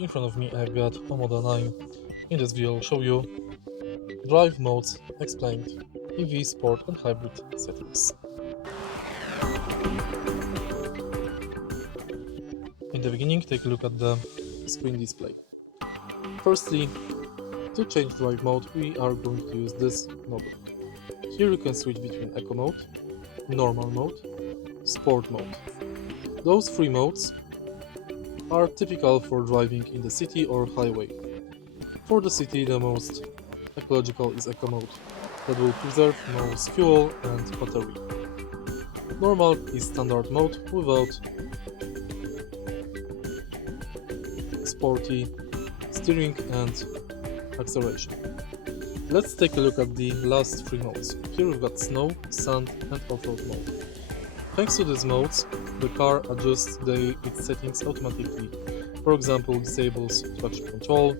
In front of me I've got Omoda 9. In this video I'll show you drive modes explained, EV, sport and hybrid settings. In the beginning, take a look at the screen display. Firstly, to change drive mode we are going to use this knob. Here you can switch between Eco mode, normal mode, sport mode. Those three modes are typical for driving in the city or highway. For the city, the most ecological is Eco mode, that will preserve most fuel and battery. Normal is standard mode without sporty steering and acceleration. Let's take a look at the last three modes. Here we've got snow, sand and off-road mode. Thanks to these modes, the car adjusts its settings automatically. For example, disables traction control,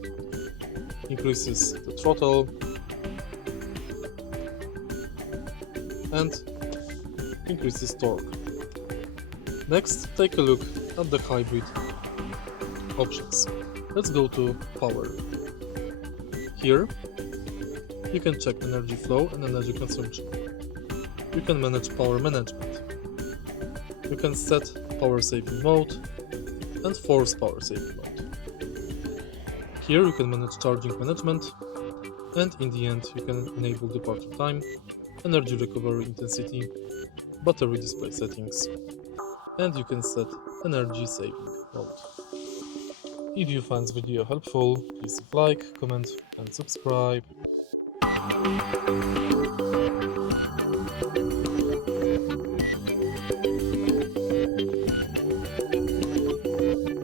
increases the throttle, and increases torque. Next, take a look at the hybrid options. Let's go to power. Here, you can check energy flow and energy consumption. You can manage power management. You can set power saving mode and force power saving mode. Here you can manage charging management, and in the end you can enable departure time, energy recovery intensity, battery display settings, and you can set energy saving mode. If you find this video helpful, please leave like, comment and subscribe.